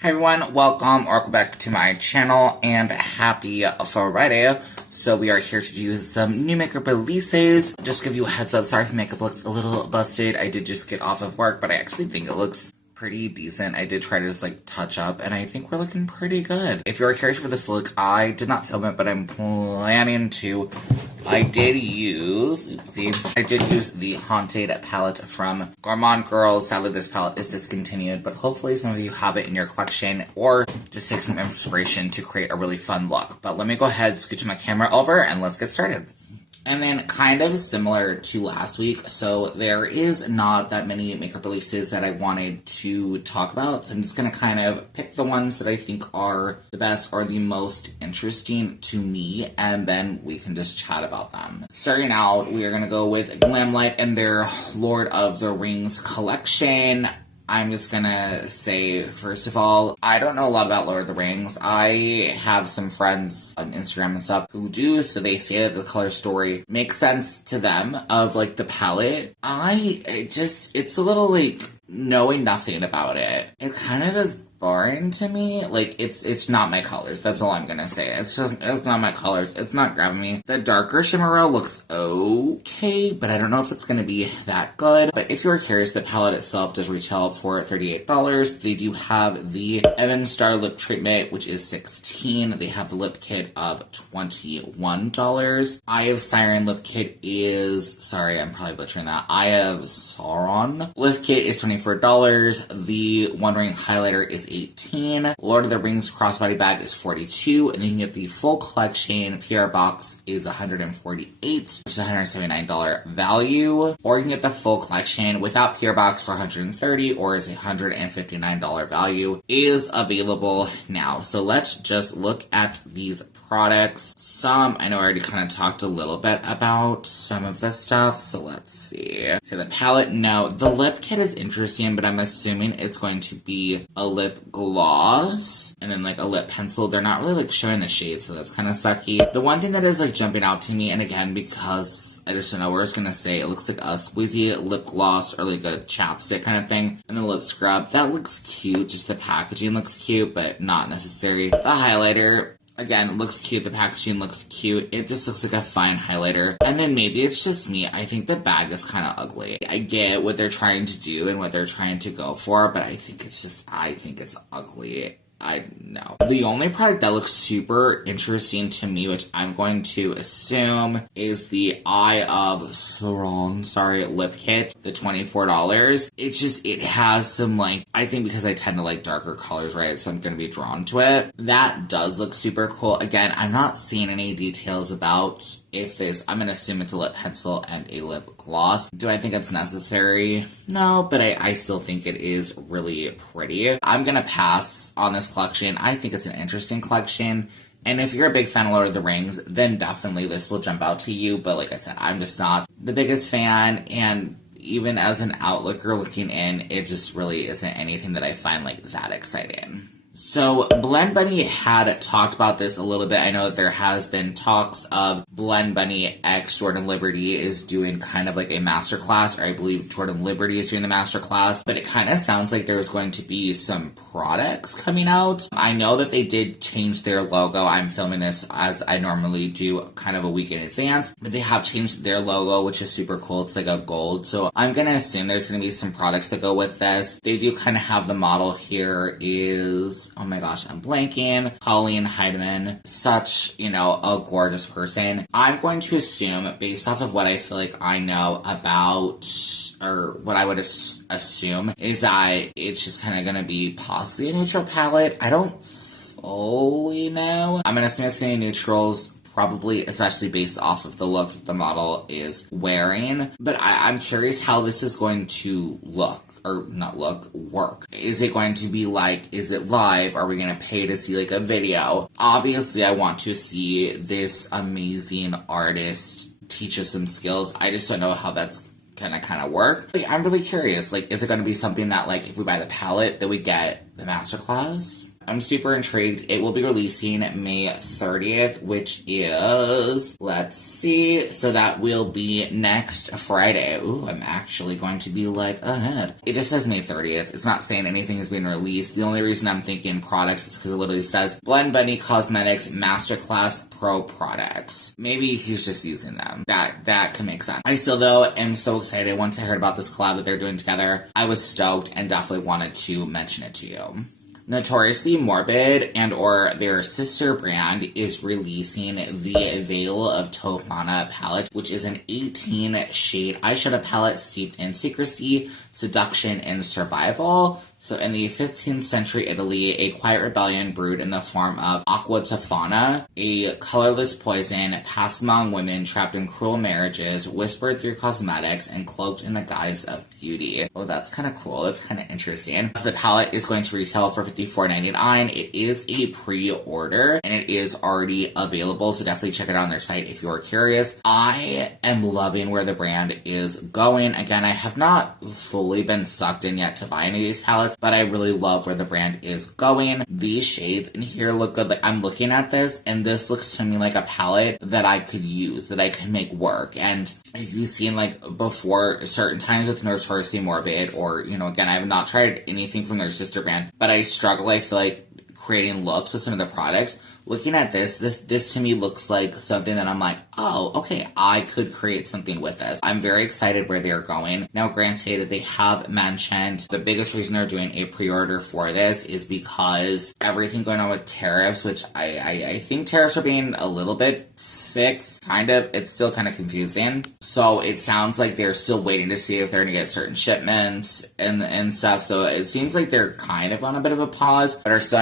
Hi everyone, welcome or welcome back to my channel and happy Friday. So we are here to do some new makeup releases. Just give you a heads up, sorry if makeup looks a little busted. I did just get off of work, but I actually think it looks pretty decent. I did try to just touch up and I think we're looking pretty good. If you're curious for this look, I did not film it, but I'm planning to. I did use the Haunted palette from CoverGirl. Sadly, this palette is discontinued, but hopefully some of you have it in your collection or just take some inspiration to create a really fun look. But let me go ahead, scooch my camera over, and let's get started. And then kind of similar to last week, so there is not that many makeup releases that I wanted to talk about, so I'm just going to kind of pick the ones that I think are the best or the most interesting to me, and then we can just chat about them. Starting out, we are going to go with Glaminatrix and their Lord of the Rings collection. I'm just gonna say, first of all, I don't know a lot about Lord of the Rings. I have some friends on Instagram and stuff who do, so they say that the color story makes sense to them of, the palette. It's a little, knowing nothing about it. It kind of is boring to me. It's not my colors. That's all I'm gonna say. It's not my colors. It's not grabbing me. The darker shimmer looks okay, but I don't know if it's gonna be that good. But if you're curious, the palette itself does retail for $38. They do have the Evan Star lip treatment, which is $16. They have the lip kit of $21. Eye of Siren lip kit is, sorry, I'm probably butchering that. Eye of Sauron lip kit is $24. The One Ring highlighter is $18. Lord of the Rings crossbody bag is $42, and you can get the full collection PR box is $148, which is $179 value. Or you can get the full collection without PR box for $130, or is $159 value. Is available now. So let's just look at these products. Some, I know I already kind of talked a little bit about some of this stuff, so let's see. So the palette, no. The lip kit is interesting, but I'm assuming it's going to be a lip gloss, and then a lip pencil. They're not really showing the shade, so that's kind of sucky. The one thing that is jumping out to me, and again, because I just don't know where it's gonna say, it looks like a squeezy lip gloss or a chapstick kind of thing, and the lip scrub. That looks cute, just the packaging looks cute, but not necessary. The highlighter, again, looks cute. The packaging looks cute. It just looks like a fine highlighter. And then maybe it's just me. I think the bag is kind of ugly. I get what they're trying to do and what they're trying to go for, but I think it's ugly. I know. The only product that looks super interesting to me, which I'm going to assume is the Eye of Sauron, lip kit, the $24. It has some, I think because I tend to like darker colors, right, so I'm going to be drawn to it. That does look super cool. Again, I'm not seeing any details about if this, I'm going to assume it's a lip pencil and a lip gloss. Do I think it's necessary? No, but I still think it is really pretty. I'm going to pass on this collection. I think it's an interesting collection. And if you're a big fan of Lord of the Rings, then definitely this will jump out to you. But like I said, I'm just not the biggest fan. And even as an outlooker looking in, it just really isn't anything that I find that exciting. So, Blend Bunny had talked about this a little bit. I know that there has been talks of Blend Bunny x Jordan Liberty is doing kind of a masterclass, or I believe Jordan Liberty is doing the masterclass, but it kind of sounds like there's going to be some products coming out. I know that they did change their logo. I'm filming this as I normally do, kind of a week in advance, but they have changed their logo, which is super cool. It's a gold, so I'm gonna assume there's gonna be some products that go with this. They do kind of have the model here is, oh my gosh, I'm blanking, Colleen Heidemann, such, a gorgeous person. I'm going to assume, based off of what I feel like I know about, or what I would assume, is that it's just kind of going to be possibly a neutral palette. I don't fully know. I'm going to assume it's going to be neutrals, probably, especially based off of the look that the model is wearing. But I'm curious how this is going to look. Or not look, work. Is it going to be is it live? Are we going to pay to see a video? Obviously, I want to see this amazing artist teach us some skills. I just don't know how that's gonna kind of work. I'm really curious. Is it going to be something that if we buy the palette that we get the masterclass? I'm super intrigued. It will be releasing May 30th, which is, let's see, so that will be next Friday. Ooh, I'm actually going to be like ahead. It just says May 30th. It's not saying anything has been released. The only reason I'm thinking products is because it literally says Blend Bunny Cosmetics Masterclass Pro products. Maybe he's just using them. That could make sense. I still, though, am so excited. Once I heard about this collab that they're doing together, I was stoked and definitely wanted to mention it to you. Notoriously Morbid and or their sister brand is releasing the Veil of Tohana palette, which is an 18 shade eyeshadow palette steeped in secrecy, seduction, and survival. So in the 15th century Italy, a quiet rebellion brewed in the form of aqua tofana, a colorless poison passed among women trapped in cruel marriages, whispered through cosmetics, and cloaked in the guise of beauty. Oh, that's kind of cool. It's kind of interesting. So the palette is going to retail for $54.99. It is a pre-order, and it is already available, so definitely check it out on their site if you're curious. I am loving where the brand is going. Again, I have not fully been sucked in yet to buy any of these palettes, but I really love where the brand is going. These shades in here look good. Like, I'm looking at this, and this looks to me like a palette that I could use, that I could make work. And if you've seen, like, before, certain times with Notoriously Morbid, or, you know, again, I have not tried anything from their sister brand, but I struggle, I feel like, creating looks with some of the products. Looking at this to me looks like something that I'm like, oh, okay, I could create something with this. I'm very excited where they're going. Now, granted, they have mentioned the biggest reason they're doing a pre-order for this is because everything going on with tariffs, which I think tariffs are being a little bit fixed, kind of. It's still kind of confusing. So it sounds like they're still waiting to see if they're going to get certain shipments and stuff. So it seems like they're kind of on a bit of a pause, but are still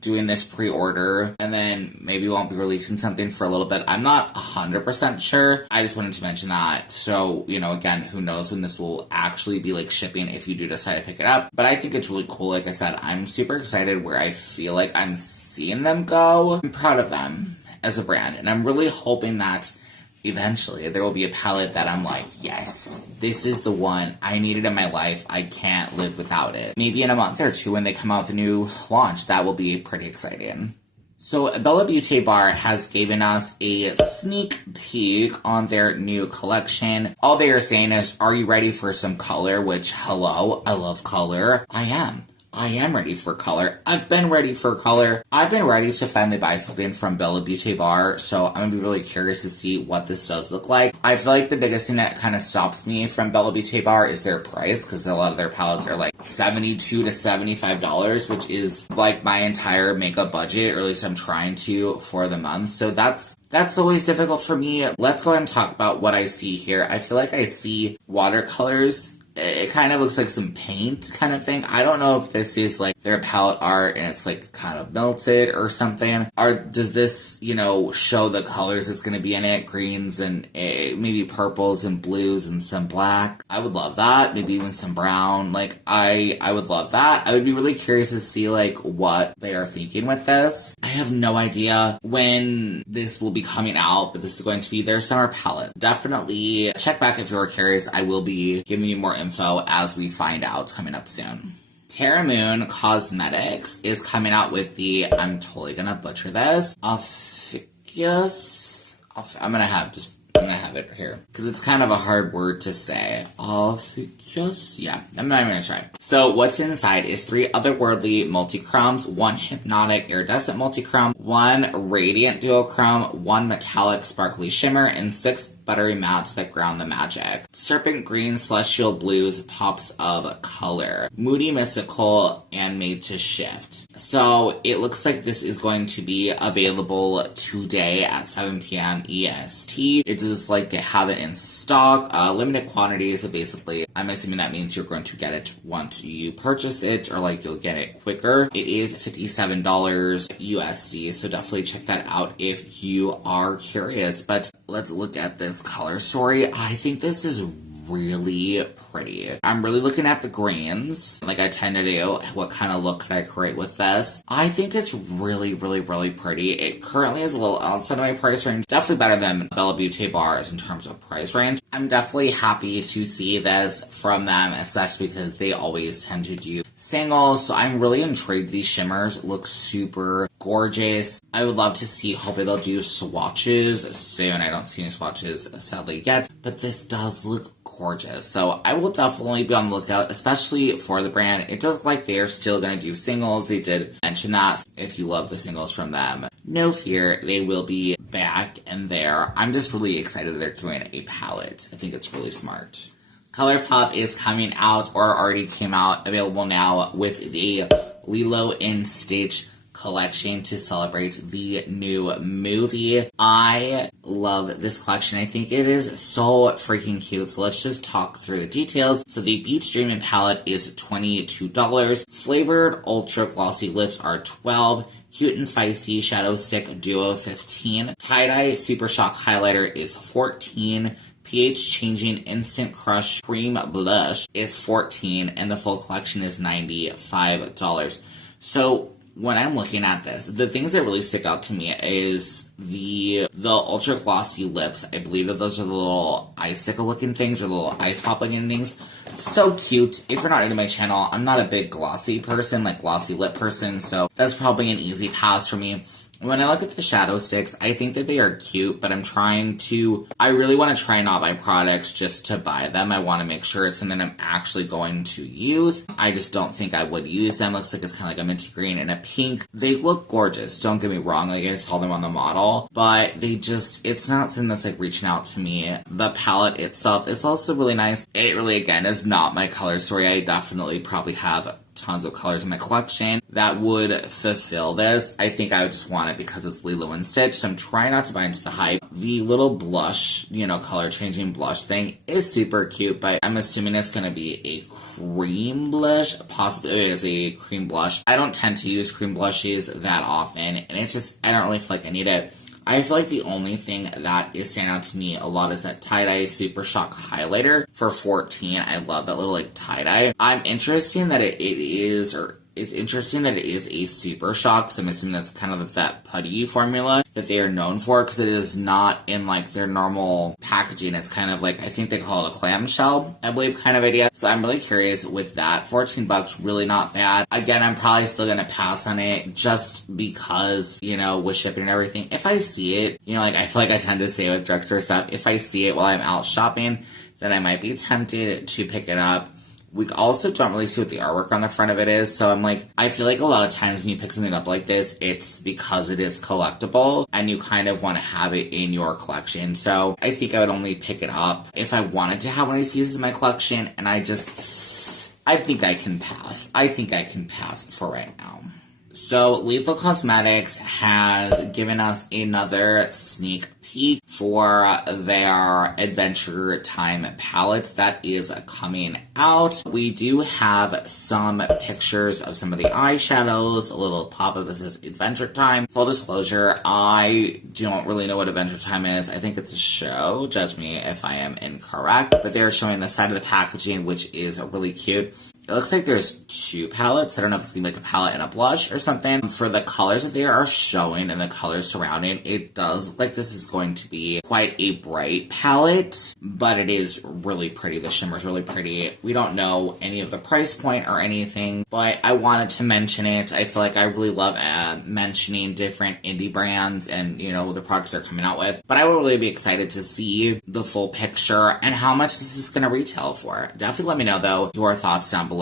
doing this pre-order, and then maybe won't be releasing something for a little bit. I'm not 100% sure. I just wanted to mention that. So, you know, again, who knows when this will actually be, like, shipping if you do decide to pick it up. But I think it's really cool. Like I said, I'm super excited where I feel like I'm seeing them go. I'm proud of them as a brand, and I'm really hoping that eventually there will be a palette that I'm like, yes, this is the one. I need it in my life. I can't live without it. Maybe in a month or two when they come out with a new launch, that will be pretty exciting. So Bella Beauty Bar has given us a sneak peek on their new collection. All they are saying is, are you ready for some color? Which, hello, I love color. I am ready for color. I've been ready for color. I've been ready to finally buy something from Bella Beauty Bar, so I'm gonna be really curious to see what this does look like. I feel like the biggest thing that kind of stops me from Bella Beauty Bar is their price, because a lot of their palettes are like $72 to $75, which is like my entire makeup budget, or at least I'm trying to for the month. So that's always difficult for me. Let's go ahead and talk about what I see here. I feel like I see watercolors. It kind of looks like some paint kind of thing. I don't know if this is like their palette art and it's like kind of melted or something. Or does this, you know, show the colors that's going to be in it? Greens and maybe purples and blues and some black. I would love that. Maybe even some brown. Like, I would love that. I would be really curious to see like what they are thinking with this. I have no idea when this will be coming out, but this is going to be their summer palette. Definitely check back if you're curious. I will be giving you more info as we find out coming up soon. Tamoon Cosmetics is coming out with the, I'm totally gonna butcher this, I'm gonna have it here, because it's kind of a hard word to say. Yeah, I'm not even gonna try. So what's inside is 3 otherworldly multi-chromes, 1 hypnotic iridescent multi-chrome, 1 radiant duochrome, 1 metallic sparkly shimmer, and 6 buttery mattes that ground the magic. Serpent green, celestial blues, pops of color. Moody, mystical, and made to shift. So it looks like this is going to be available today at 7 p.m. EST. It is like they have it in stock, limited quantities, but basically I'm assuming that means you're going to get it once you purchase it, or like you'll get it quicker. It is $57 USD, so definitely check that out if you are curious. But let's look at this color story. I think this is really pretty. I'm really looking at the greens, like I tend to do. What kind of look could I create with this? I think it's really, really, really pretty. It currently is a little outside of my price range. Definitely better than Bella Beauty bars in terms of price range. I'm definitely happy to see this from them, especially because they always tend to do singles. So I'm really intrigued. These shimmers look super gorgeous. I would love to see, hopefully they'll do swatches soon. I don't see any swatches sadly yet, but this does look gorgeous. So I will definitely be on the lookout, especially for the brand. It does look like they are still going to do singles. They did mention that. If you love the singles from them, no fear, they will be back in there. I'm just really excited that they're doing a palette. I think it's really smart. Colourpop is coming out, or already came out, available now, with the Lilo and Stitch collection to celebrate the new movie. I love this collection. I think it is so freaking cute. So let's just talk through the details. So the Beach Dreamin' palette is $22. Flavored Ultra Glossy Lips are $12. Cute and Feisty Shadow Stick Duo $15. Tie-Dye Super Shock Highlighter is $14. pH Changing Instant Crush Cream Blush is $14. And the full collection is $95. So when I'm looking at this, the things that really stick out to me is the ultra glossy lips. I believe that those are the little icicle looking things, or the little ice pop looking things. So cute. If you're not into my channel, I'm not a big glossy person, like glossy lip person, so that's probably an easy pass for me. When I look at the shadow sticks, I think that they are cute, but I really want to try not buy products just to buy them. I want to make sure it's something I'm actually going to use. I just don't think I would use them. Looks like it's kind of like a minty green and a pink. They look gorgeous, don't get me wrong. Like, I saw them on the model, but it's not something that's like reaching out to me. The palette itself is also really nice. It really, again, is not my color story. I definitely probably have tons of colors in my collection that would fulfill this. I think I would just want it because it's Lilo and Stitch, so I'm trying not to buy into the hype. The little blush, color changing blush thing is super cute, but I'm assuming it's going to be a cream blush, possibly it is a cream blush. I don't tend to use cream blushes that often, and it's just, I don't really feel like I need it. I feel like the only thing that is standing out to me a lot is that tie-dye Super Shock highlighter for $14. I love that little tie-dye. I'm interested that it's interesting that it is a Super Shock, so I'm assuming that's kind of that putty formula that they are known for, because it is not in like their normal packaging. It's kind of like, I think they call it a clamshell, I believe, kind of idea. So I'm really curious with that. $14, really not bad. Again, I'm probably still gonna pass on it just because, with shipping and everything. If I see it, I feel like I tend to say with drugstore stuff, if I see it while I'm out shopping, then I might be tempted to pick it up. We also don't really see what the artwork on the front of it is, so I feel like a lot of times when you pick something up like this, it's because it is collectible, and you kind of want to have it in your collection. So I think I would only pick it up if I wanted to have one of these pieces in my collection, and I think I can pass. I think I can pass for right now. So, Lethal Cosmetics has given us another sneak peek for their Adventure Time palette that is coming out. We do have some pictures of some of the eyeshadows, a little pop of this is Adventure Time. Full disclosure, I don't really know what Adventure Time is. I think it's a show. Judge me if I am incorrect. But they're showing the side of the packaging, which is really cute. It looks like there's two palettes. I don't know if it's going to be like a palette and a blush or something. For the colors that they are showing and the colors surrounding, it does look like this is going to be quite a bright palette, but it is really pretty. The shimmer is really pretty. We don't know any of the price point or anything, but I wanted to mention it. I feel like I really love mentioning different indie brands and, the products they're coming out with. But I would really be excited to see the full picture and how much this is going to retail for. Definitely let me know, though, your thoughts down below.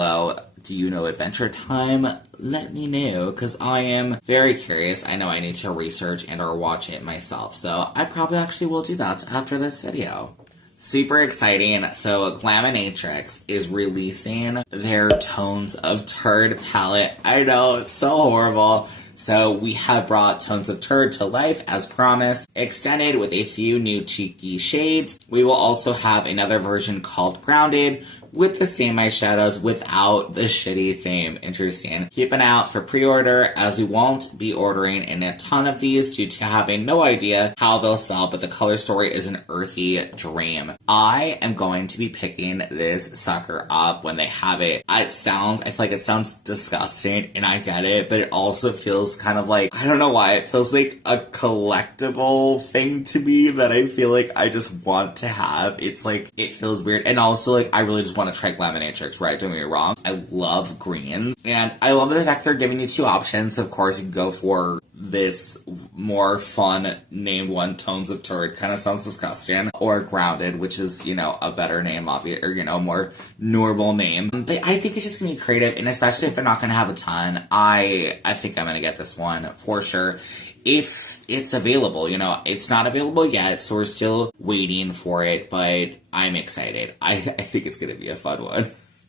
Do you know Adventure Time? Let me know, because I am very curious. I know I need to research and or watch it myself, so I probably actually will do that after this video. Super exciting. So Glaminatrix is releasing their Tones of Turd palette. I know, it's so horrible. So we have brought Tones of Turd to life as promised, extended with a few new cheeky shades. We will also have another version called Grounded, with the same eyeshadows without the shitty theme. Interesting. Keep an eye out for pre-order, as we won't be ordering in a ton of these due to having no idea how they'll sell, but the color story is an earthy dream. I am going to be picking this sucker up when they have it. I feel like it sounds disgusting, and I get it, but it also feels kind of like, I don't know why, it feels like a collectible thing to me that I feel like I just want to have. It's like, it feels weird, and also like, I really just want to try Glaminatrix, right? Don't get me wrong. I love greens, and I love the fact they're giving you two options. Of course, you can go for this more fun named one, Tones of Turd, kind of sounds disgusting, or Grounded, which is, you know, a better name, obviously, or, you know, more normal name. But I think it's just gonna be creative, and especially if they're not gonna have a ton, I think I'm gonna get this one for sure. If it's available, you know, it's not available yet, so we're still waiting for it, but I'm excited. I think it's gonna be a fun one.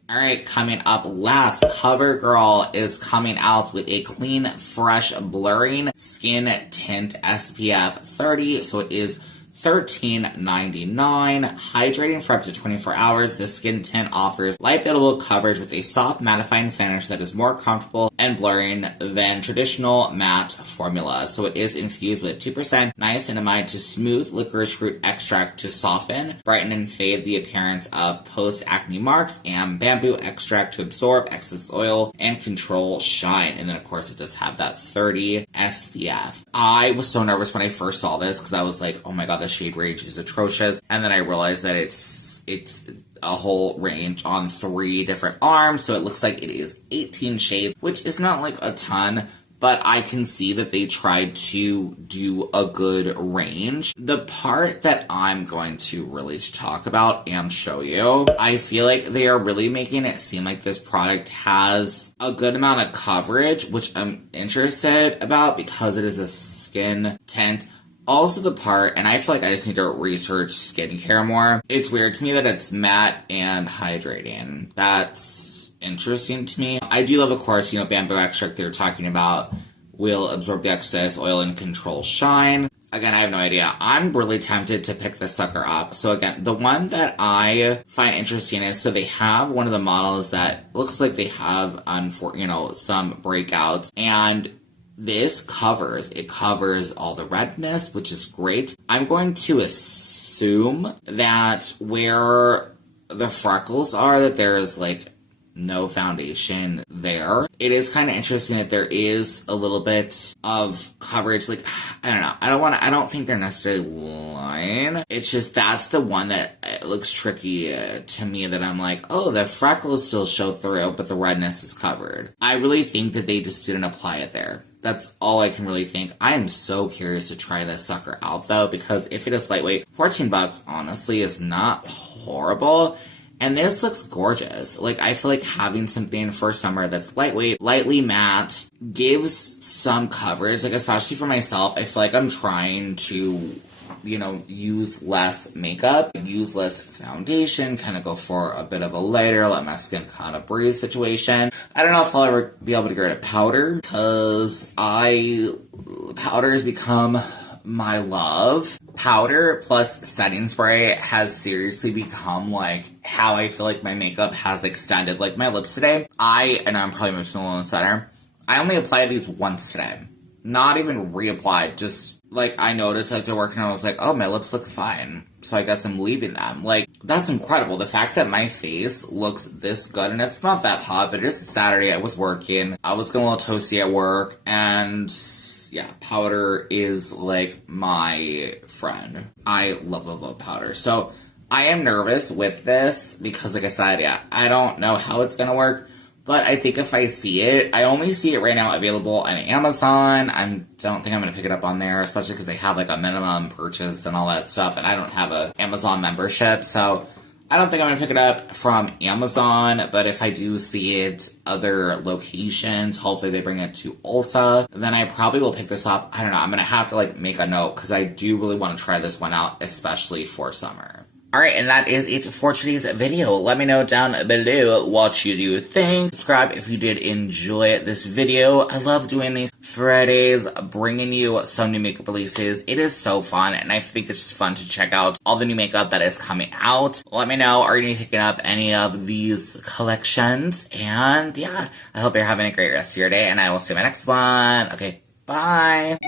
Alright, coming up last, CoverGirl is coming out with a clean, fresh, blurring skin tint SPF 30, so it is $13.99, hydrating for up to 24 hours. This skin tint offers light buildable coverage with a soft mattifying finish that is more comfortable and blurring than traditional matte formula. So it is infused with 2% niacinamide to smooth licorice root extract to soften, brighten, and fade the appearance of post-acne marks, and bamboo extract to absorb excess oil and control shine. And then of course it does have that 30 SPF. I was so nervous when I first saw this because I was like, oh my god, the shade range is atrocious, and then I realized that it's a whole range on 3 different arms, so it looks like it is 18 shades, which is not like a ton, but I can see that they tried to do a good range. The part that I'm going to really talk about and show you, I feel like they are really making it seem like this product has a good amount of coverage, which I'm interested about because it is a skin tint. Also the part, and I feel like I just need to research skincare more, it's weird to me that it's matte and hydrating. That's interesting to me. I do love, of course, you know, bamboo extract they're talking about will absorb the excess oil and control shine. Again, I have no idea. I'm really tempted to pick this sucker up. So again, the one that I find interesting is, so they have one of the models that looks like they have, you know, some breakouts, and this covers all the redness, which is great. I'm going to assume that where the freckles are, that there is like no foundation there. It is kind of interesting that there is a little bit of coverage. Like, I don't know. I don't think they're necessarily lying. It's just that's the one that looks tricky to me, that I'm like, oh, the freckles still show through, but the redness is covered. I really think that they just didn't apply it there. That's all I can really think. I am so curious to try this sucker out, though, because if it is lightweight, $14 honestly is not horrible. And this looks gorgeous. Like, I feel like having something for summer that's lightweight, lightly matte, gives some coverage. Like, especially for myself, I feel like I'm trying to, you know, use less makeup, use less foundation, kind of go for a bit of a lighter, let my skin kind of breathe situation. I don't know if I'll ever be able to get rid of powder, because powder has become my love. Powder plus setting spray has seriously become like how I feel like my makeup has extended. Like my lips today, and I'm probably missing a little center, I only applied these once today. Not even reapplied, just like I noticed like they're working, I was like, oh, my lips look fine, so I guess I'm leaving them. Like, that's incredible. The fact that my face looks this good, and it's not that hot, but it is Saturday, I was working, I was getting a little toasty at work, and yeah, powder is like my friend. I love powder. So I am nervous with this because, like I said, yeah, I don't know how it's gonna work, but I think if I see it, I only see it right now available on Amazon. I don't think I'm gonna pick it up on there, especially because they have like a minimum purchase and all that stuff, and I don't have a Amazon membership, so I don't think I'm gonna pick it up from Amazon. But if I do see it other locations, hopefully they bring it to Ulta, then I probably will pick this up. I don't know, I'm gonna have to like make a note, because I do really want to try this one out, especially for summer. Alright, and that is it for today's video. Let me know down below what you do think. Subscribe if you did enjoy this video. I love doing these Fridays, bringing you some new makeup releases. It is so fun, and I think it's just fun to check out all the new makeup that is coming out. Let me know, are you picking up any of these collections? And yeah, I hope you're having a great rest of your day, and I will see you in my next one. Okay, bye!